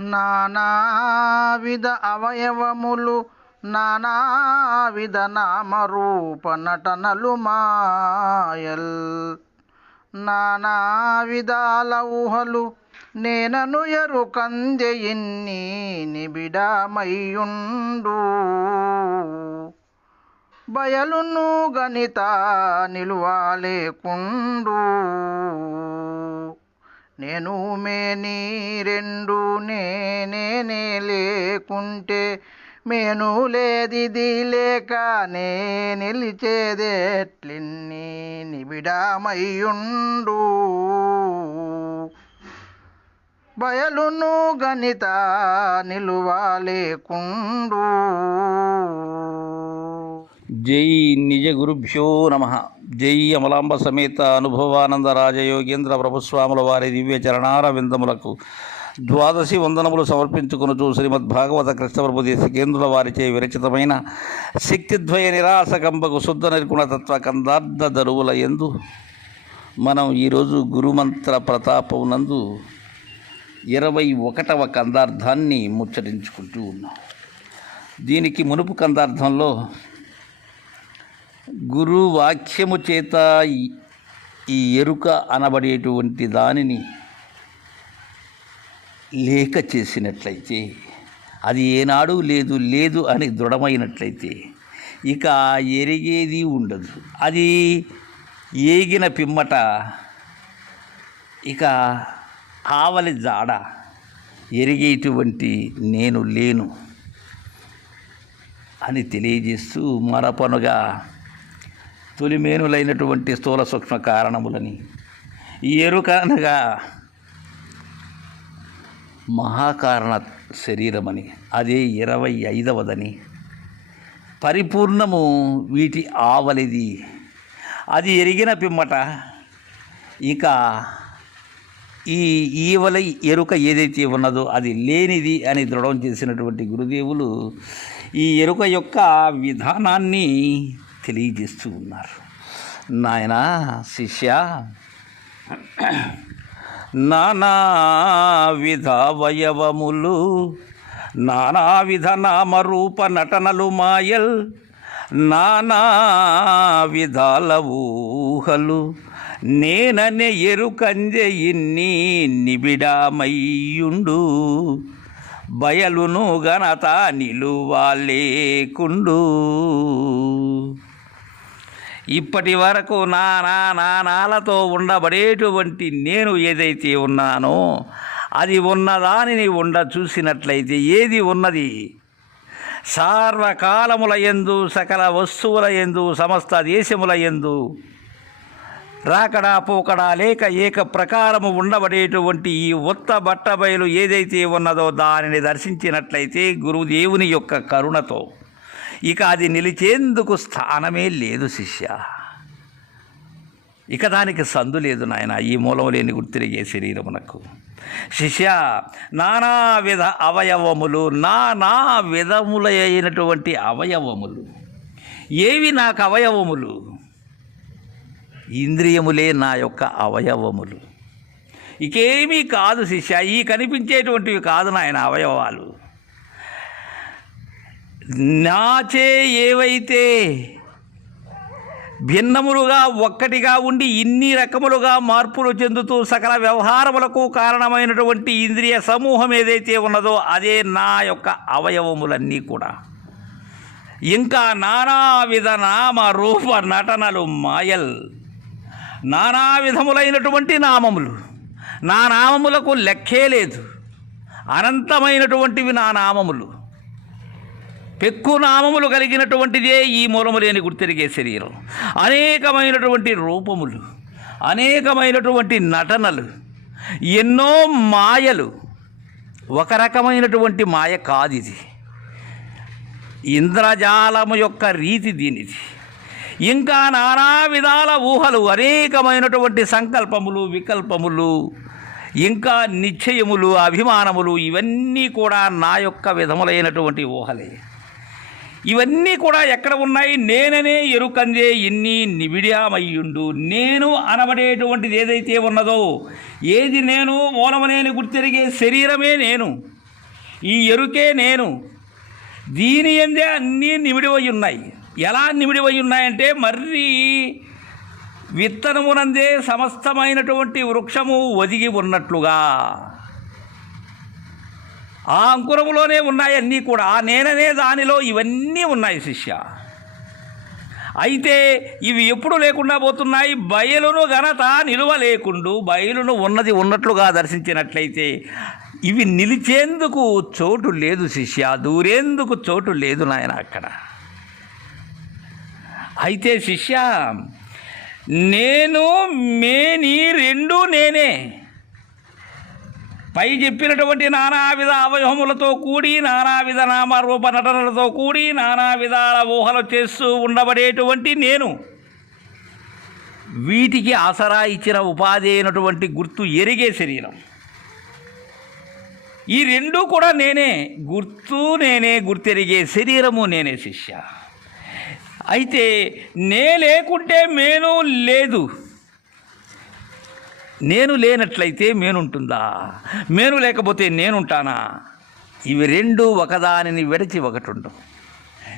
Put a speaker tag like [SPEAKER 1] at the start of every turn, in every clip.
[SPEAKER 1] నానావిధ అవయవములు నానావిధ నామరూప నటనలు మాయల్. నానా విధాల ఊహలు నేనను ఎరుకందె ఇన్ని నిబిడమయ్యుండు. బయలును గణిత నిలువాలేకుండు. నేను మేని రెండు నేనే లేకుంటే మేను లేదిది లేక నే నిలిచేదెట్లిన్ని నిబిడమయ్యుండు. బయలును గణిత నిలువాలేకుండు.
[SPEAKER 2] జై నిజ గురుభ్యో నమ. జై అమలాంబ సమేత అనుభవానంద రాజయోగేంద్ర ప్రభుస్వాముల వారి దివ్య చరణార విందములకు ద్వాదశి వందనములు సమర్పించుకునుచు శ్రీమద్ భాగవత కృష్ణప్రభు దేశికేంద్రుల వారిచే విరచితమైన శక్తిద్వయ నిరాశకంబకు శుద్ధ నిర్గుణ తత్వ కందార్థ దరువుల ఎందు మనం ఈరోజు గురుమంత్ర ప్రతాపం నందు ఇరవై ఒకటవ కందార్థాన్ని ముచ్చటించుకుంటూ ఉన్నాం. దీనికి మునుపు కందార్థంలో గురు వాక్యము చేత ఈ- ఈ ఎరుక అనబడేటువంటి దానిని లేక చేసినట్లయితే అది ఏనాడు లేదు లేదు అని దృఢమైనట్లయితే ఇక ఎరిగేది ఉండదు. అది ఏగిన పిమ్మట ఇక ఆవలి జాడ ఎరిగేటువంటి నేను లేను అని తెలియజేస్తూ మరపనుగా తొలిమేనులైనటువంటి స్థూల సూక్ష్మ కారణములని ఈ ఎరుక అనగా మహాకారణ శరీరమని అదే ఇరవై ఐదవదని. పరిపూర్ణము వీటి ఆవలిది. అది ఎరిగిన పిమ్మట ఇక ఈ ఈవలై ఎరుక ఏదైతే ఉన్నదో అది లేనిది అని దృఢం చేసినటువంటి గురుదేవులు ఈ ఎరుక యొక్క విధానాన్ని తెలియజేస్తూ ఉన్నారు. నాయన శిష్య నానా విధవయవములు నానా విధ నామరూప నటనలు మాయల్ నానా విధాల ఊహలు నేననే ఎరుకంజె ఇన్ని నిబిడామయ్యుండు బయలును గనత నిలువాలేకుండు. ఇప్పటి వరకు నా నా నానాలతో ఉండబడేటువంటి నేను ఏదైతే ఉన్నానో అది ఉన్నదానిని ఉండ చూసినట్లయితే ఏది ఉన్నది? సార్వకాలముల ఎందు సకల వస్తువుల ఎందు సమస్త దేశముల ఎందు రాకడా పోకడా లేక ఏక ప్రకారము ఉండబడేటువంటి ఈ ఉత్త బట్టబయలు ఏదైతే ఉన్నదో దానిని దర్శించినట్లయితే గురుదేవుని యొక్క కరుణతో. ఇక అది నిలిచేందుకు స్థానమే లేదు శిష్య. ఇక దానికి సందు లేదు నాయన ఈ మూలం లేని గుర్తిరిగే శరీరమునకు. శిష్య నానా విధ అవయవములు నానా విధములైనటువంటి అవయవములు. ఏవి నాకు అవయవములు? ఇంద్రియములే నా యొక్క అవయవములు. ఇకేమీ కాదు శిష్య ఈ కనిపించేటువంటివి కాదు నాయన అవయవాలు. నాచే ఏవైతే భిన్నములుగా ఒక్కటిగా ఉండి ఇన్ని రకములుగా మార్పులు చెందుతూ సకల వ్యవహారములకు కారణమైనటువంటి ఇంద్రియ సమూహం ఏదైతే ఉన్నదో అదే నా యొక్క అవయవములన్నీ కూడా. ఇంకా నానా విధ నామ రూప నటనలు మాయల్. నానా విధములైనటువంటి నామములు. నా నామములకు లెక్కే లేదు. అనంతమైనటువంటివి నా నామములు. పెక్కు నామములు కలిగినటువంటిదే ఈ మూలము లేని గుర్తిరిగే శరీరం. అనేకమైనటువంటి రూపములు అనేకమైనటువంటి నటనలు ఎన్నో మాయలు. ఒక రకమైనటువంటి మాయ కాదు ఇది ఇంద్రజాలము యొక్క రీతి దీనిది. ఇంకా నానా విధాల ఊహలు అనేకమైనటువంటి సంకల్పములు వికల్పములు ఇంకా నిశ్చయములు అభిమానములు ఇవన్నీ కూడా నా యొక్క విధములైనటువంటి ఊహలే. ఇవన్నీ కూడా ఎక్కడ ఉన్నాయి? నేననే ఎరుకందే ఇన్ని నిబిడియామయ్యుండు నేను అనబడేటువంటిది ఏదైతే ఉన్నదో ఏది నేను మూలమనేని గుర్తెరిగే శరీరమే నేను. ఈ ఎరుకే నేను. దీని ఎందే అన్నీ నిమిడివై ఉన్నాయి ఎలా నిమిడివై ఉన్నాయంటే మర్రి విత్తనమునందే సమస్తమైనటువంటి వృక్షము ఒదిగి ఉన్నట్లుగా. ఆ అంకురములోనే ఉన్నాయి అన్నీ కూడా ఆ నేననే దానిలో ఇవన్నీ ఉన్నాయి శిష్య. అయితే ఇవి ఎప్పుడు లేకుండా పోతున్నాయి? బయలును ఘనత నిలువ లేకుండు బయలును ఉన్నది ఉన్నట్లుగా దర్శించినట్లయితే ఇవి నిలిచేందుకు చోటు లేదు శిష్య దూరేందుకు చోటు లేదు నాయన అక్కడ. అయితే శిష్య నేను మేని రెండూ నేనే. పై చెప్పినటువంటి నానావిధ అవయవములతో కూడి నానావిధ నామరూప నటనలతో కూడి నానా విధాల ఊహలు చేస్తూ ఉండబడేటువంటి నేను. వీటికి ఆసరా ఇచ్చిన ఉపాధి అయినటువంటి గుర్తు ఎరిగే శరీరం. ఈ రెండూ కూడా నేనే. గుర్తు నేనే గుర్తెరిగే శరీరము నేనే శిష్య. అయితే నే లేకుంటే మేను లేదు. నేను లేనట్లయితే మేనుంటుందా? మేను లేకపోతే నేనుంటానా? ఇవి రెండు ఒకదానిని విడచి ఒకటి ఉండవు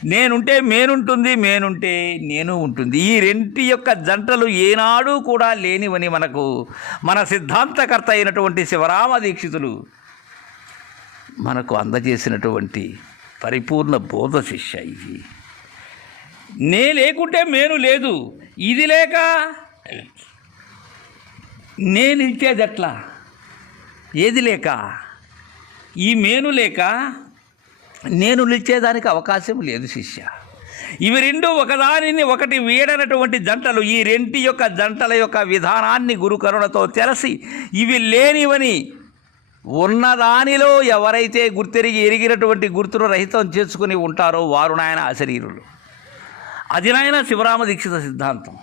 [SPEAKER 2] నేనుంటే మేనుంటుంది మేనుంటే నేను ఉంటుంది. ఈ రెంటి యొక్క జంటలు ఏనాడు కూడా లేనివని మనకు మన సిద్ధాంతకర్త అయినటువంటి శివరామ దీక్షితులు మనకు అందజేసినటువంటి పరిపూర్ణ బోధ శిష్య ఇది నే లేకుంటే మేను లేదు. ఇది లేక నేను ఇచ్చేది ఎట్లా ఏది లేక? ఈ మేను లేక నేను నిలిచేదానికి అవకాశం లేదు శిష్య. ఇవి రెండు ఒకదానిని ఒకటి వీడనటువంటి జంటలు ఈ రెంటి యొక్క జంటల యొక్క విధానాన్ని గురుకరుణతో తెలసి ఇవి లేనివని ఉన్నదానిలో ఎవరైతే గుర్తెరిగి ఎరిగినటువంటి గుర్తును రహితం చేసుకుని ఉంటారో వారు నాయన అశరీరులు అది నాయన శివరామ దీక్షిత సిద్ధాంతం.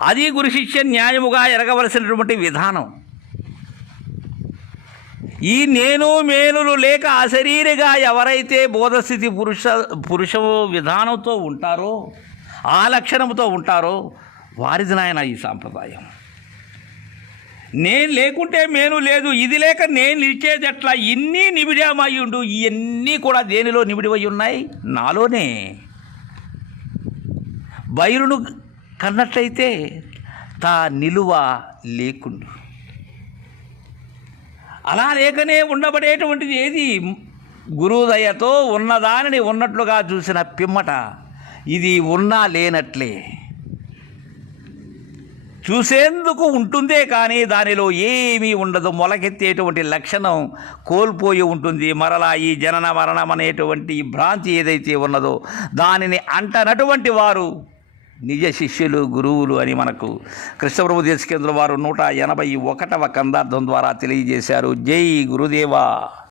[SPEAKER 2] అది గురు శిష్య న్యాయముగా ఎరగవలసినటువంటి విధానం. ఈ నేను మేనులు లేక అశరీరిగా ఎవరైతే బోధస్థితి పురుష పురుష విధానంతో ఉంటారో ఆ లక్షణంతో ఉంటారో వారిది నాయన ఈ సాంప్రదాయం. నేను లేకుంటే మేను లేదు ఇది లేక నేను నిలిచేది ఎట్లా ఇన్ని నిబిడమయ్యుండు ఇవన్నీ కూడా దేనిలో నిబిడివై ఉన్నాయి? నాలోనే. బయలును కన్నట్లయితే తా నిలువ లేకుండు. అలా లేకనే ఉండబడేటువంటిది ఏది? గురుదయతో ఉన్నదానిని ఉన్నట్లుగా చూసిన పిమ్మట ఇది ఉన్నా లేనట్లే. చూసేందుకు ఉంటుందే కానీ దానిలో ఏమీ ఉండదు. మొలకెత్తేటువంటి లక్షణం కోల్పోయి ఉంటుంది. మరలా ఈ జనన మరణం అనేటువంటి ఈ భ్రాంతి ఏదైతే ఉన్నదో దానిని అంటనటువంటి వారు నిజ శిష్యులు గురువులు అని మనకు కృష్ణప్రభు దేశకేంద్ర వారు నూట ఎనభై ఒకటవ కందార్థం ద్వారా తెలియజేశారు. జై గురుదేవా!